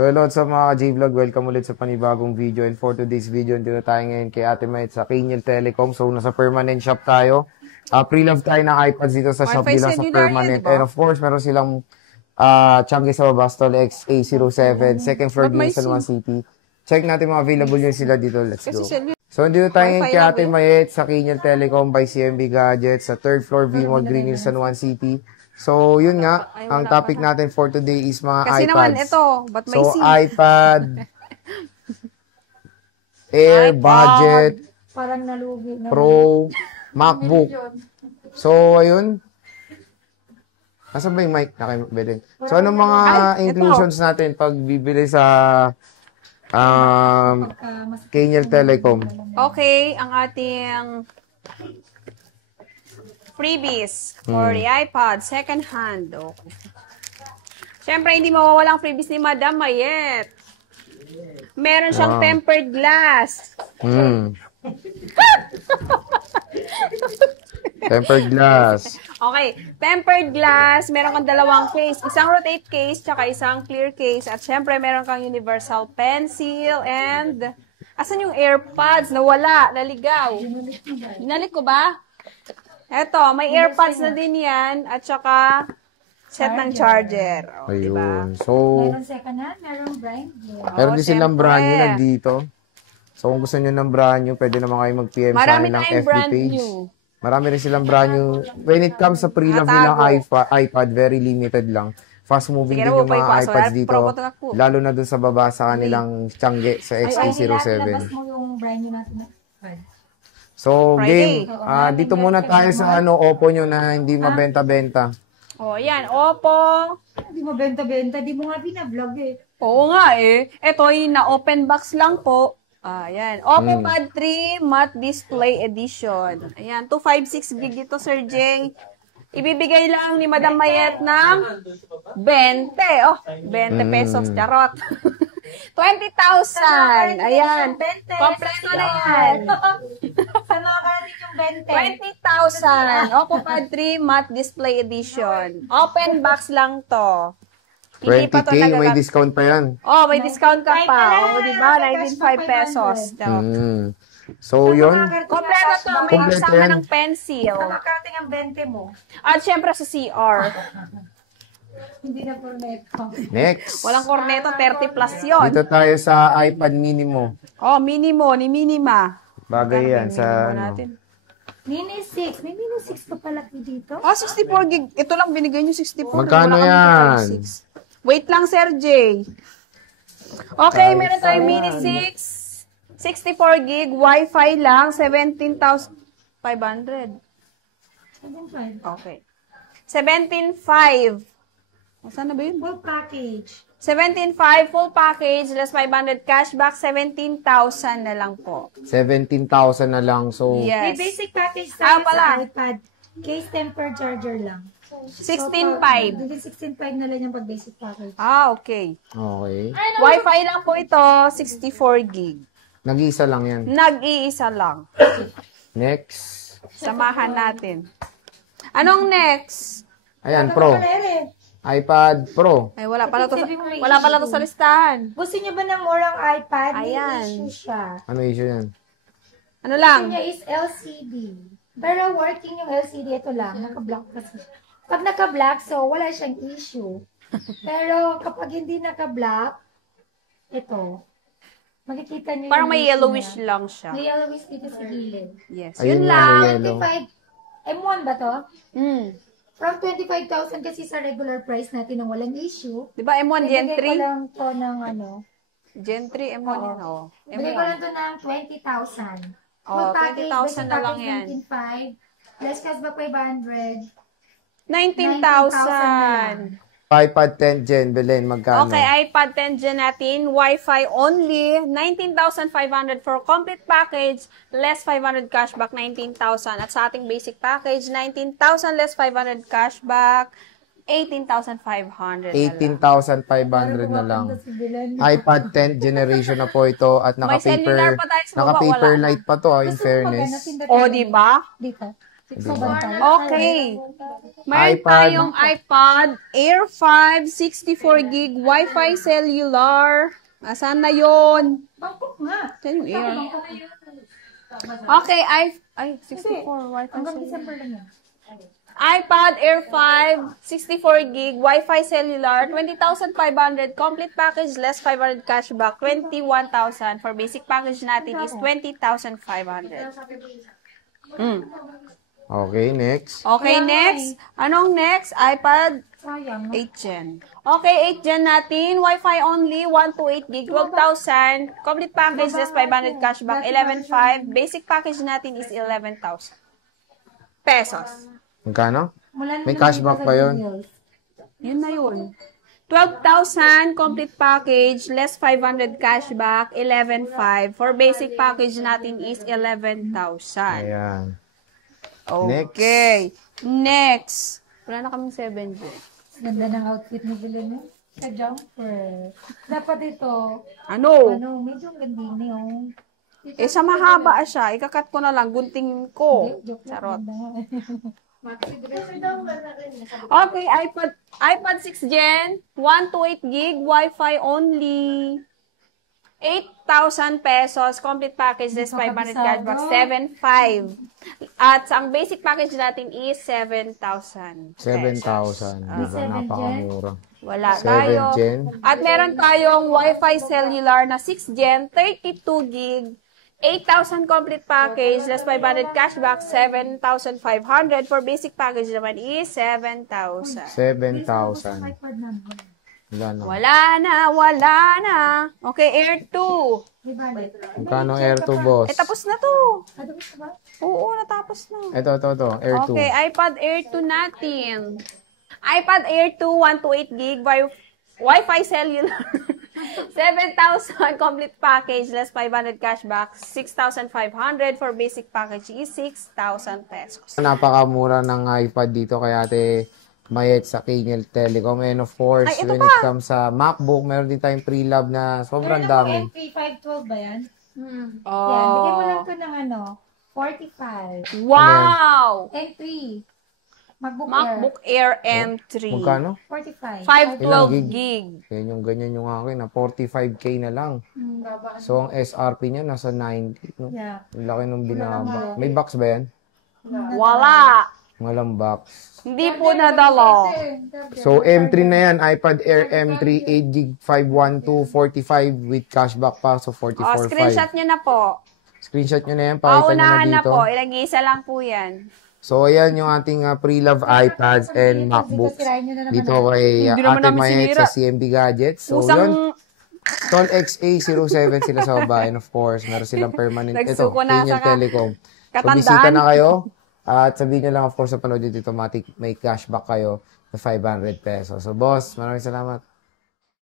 So hello sa mga J-Vlog, welcome ulit sa panibagong video. And for today's video, dito tayo ngayon kay Ate Mayet sa Kaniel Telecom. So nasa permanent shop tayo. Pre-love tayo ng iPads dito sa shop nila sa permanent. And of course, meron silang Changi sa Bastol XA07, second floor din sa San City. Check natin mga available yun sila dito. Let's go. So dito tayo ngayon kay Ate Mayet sa Kaniel Telecom by CMB Gadgets sa third floor V-Mall Green Hills, San Juan City. So, yun nga, ang topic natin for today is mga kasi iPads. Naman, ito, but may so, iPad, Air, Budget, parang nalugi na Pro, MacBook. So, ayun. Nasaan ba yung mic na kayo bilhin? So, anong mga inclusions natin pag bibili sa Kaniel Telecom? Okay, ang ating freebies for the iPod, second hand. Okay. Siyempre, hindi mawawalang freebies ni Madam Mayet. Meron siyang tempered glass. Tempered glass. Okay, tempered glass. Meron kang dalawang case. Isang rotate case, tsaka isang clear case. At siyempre, meron kang universal pencil and... Asan yung AirPods? Nawala, naligaw. Inalit ko ba? Eto, may AirPods na din yan, at saka set ng charger. O, Ayun. diba? So, meron second hand, meron brand new. meron din silang brand new nandito. So, kung gusto nyo ng brand new, pwede naman kayo mag-PM sa akin ng FB page. Marami rin silang brand new. When it comes sa pre-love nilang iPad, very limited lang. Fast moving din yung mga iPads dito. Lalo na dun sa baba sa kanilang Changi sa XA07. Labas mo yung brand new natin. So, game. Dito muna tayo sa Oppo nyo na hindi mabenta-benta. O, yan. Oppo. Hindi mo benta-benta. Di mo nga binablog eh. Oo nga eh. Ito yung na-open box lang po. Ayan. Oppo Pad 3 Matte Display Edition. Ayan. 256 gig ito, Sir Jay. Ibibigay lang ni Madam Mayet ng 20. Oh, 20 pesos. Charot. 20,000. Ayan. Kompleto na yan. Saan nakakarating yung 20,000. Oppo Pad 3 Matte Display Edition. Open box lang to. 20K, may discount pa yan. Oh, may discount ka pa. O, diba? 19.5 pesos. So, yun. Kompleto to. May kasama ng pencil. Nakakarating ang 20 mo. At syempre sa CR. Hindi na corneto. Next. Walang corneto, 30 plus yun. Dito tayo sa iPad mini mo. Oh, minimo, ni Minima. Bagay yan sa Mini 6. May Mini 6 pa pala dito. Oh, 64 gig. Ito lang binigay nyo, 64. Magkano Wala kami yan? 56. Wait lang, Sir J. Okay, meron tayong Mini 6. 64 gig, Wi-Fi lang, 17,500. 7.5. Okay. 17,500. Saan na ba yun? Full package. 17,500 full package, less 500 cashback, 17,000 na lang po. 17,000 na lang. So, May Yes. basic package tayo pala. sa iPad. Case tempered charger lang. 16,500. 16.5 na lang yung pag-basic package. Okay. okay. Wi-Fi lang po ito, 64 gig. Nag-iisa lang yan. Nag-iisa lang. Next. Samahan natin. Anong next? Ayan, Pro. iPad Pro. Ay, wala pala to sa listahan. Gusto niyo ba ng murang iPad? Ayan. May issue siya. Ano issue yan? Ano lang? Issue niya is LCD. Pero working yung LCD, ito lang. Naka-block kasi. Pag naka-block, so wala siyang issue. Pero kapag hindi naka-block, ito. Makikita niyo Parang yung may issue yellowish niya. lang siya. May yellowish dito sa gilid. Yes. Ayun Yun nga, lang. may yellow. 25, M1 ba to? From From 25,000 kasi sa regular price natin ng walang issue. Di ba M1 Gen Ibigay ko 3? lang to ng Gen 3 M1 yan, oh. Ibigay ko lang M1. to ng 20,000. Oh, Full package, 20,000 na lang basic yan. package 19,500. Less cashback 500. 19,000. iPad 10 Gen, Belen, magkano? Okay, iPad 10 Gen natin, Wi-Fi only, 19,500 for complete package, less 500 cashback, 19,000. At sa ating basic package, 19,000 less 500 cashback, 18,500 18,500 na lang. iPad 10 generation na po ito at May cellular pa tayo sa baba, naka-paper wala na. light pa to in fairness. O, di ba? Dito. So, bantay. Okay. Mayroon iPad. tayong iPad Air 5, 64 gig, Wi-Fi cellular. Asan na yun? Bangkok nga. Saan yung Air? Bangkok. Okay, 64 Wi-Fi Hanggang cellular. December lang yan. iPad Air 5, 64 gig, Wi-Fi cellular, 20,500, complete package, less 500 cashback, 21,000. For basic package natin is 20,500. Okay, next. Okay, next. Anong next? iPad Sayang. 8 Gen. Okay, 8 Gen natin. Wi-Fi only, 1 to 8 gig, 12,000. Complete package, less 500 cashback, 11,500. Basic package natin is 11,000 pesos. Magkano? Mula na May naman cashback dito pa sa yun? emails. Yun na yun. 12,000 complete package, less 500 cashback, 11,500. For basic package natin is 11,000. Ayan. Okay. Next. Wala na kaming 7 Gen. Ganda ng outfit ni Belen. Sa jumper. Dapat ito, Ano? medyo gandini oh. Eh, sa mahaba siya. Ikakat ko na lang. Gunting ko. Joke lang, Charot. ganda. Okay, iPad 6 Gen, 1 to 8 gig, Wi-Fi only. 8,000 pesos, complete package, less 500 cashback, 7,500. At ang basic package natin is 7,000. 7,000. Diba? Napakamura. Wala 7 tayo. Gen. At meron tayong Wi-Fi cellular na 6 Gen, 32 gig, 8,000 complete package, less 500 cashback, 7,500. For basic package naman is 7,000. 7,000. iPad naman. Wala na. Wala na. Okay, Air 2. Di ba? Magkano Air 2, boss? Eh, tapos na to. Tapos ba? Oo, natapos na. Ito. Air 2. Okay, iPad Air 2 natin. iPad Air 2, 1 to 8 gig, Wi-Fi cellular. 7,000 complete package, less 500 cashback, 6,500. For basic package is 6,000 pesos. Napakamura ng iPad dito kaya Ate Mayet sa Kingel Telecom. And of course, Ay, ito when pa. it comes sa MacBook, meron din tayong pre-love na sobrang dami. MP512 ba yan? Oh. Yan, bigyan mo lang ko ng 45. Wow! M3. MacBook Air M3. Magkano? 45. 512 gig. Yan yung ganyan yung akin na 45K na lang. So, ang SRP niya nasa 90. No? Yeah. Ang laki nung binaba. May box ba yan? Wala. Walang box. Hindi po nadala. So, M3 na yan. iPad Air M3, 8GB, 512, 45 with cashback pa. So, Oh, 44.5. screenshot nyo na po. Screenshot nyo na yan. Pakita nyo na Paunahan na dito. po. Ilag-isa lang po yan. So, ayan yung ating pre-love iPads and MacBooks. Dito kay Hindi naman Ate namin Mayet sinira. sa CMB Gadgets. So, yun. Usang Tol XA07 sila sa baba. And of course, meron silang permanent. Ito, Nagsuko na Kingel sa Telecom. So, katandaan. bisita na kayo. At sabihin nyo lang, of course, sa panood dito, may cashback kayo na 500 pesos. So, boss, maraming salamat.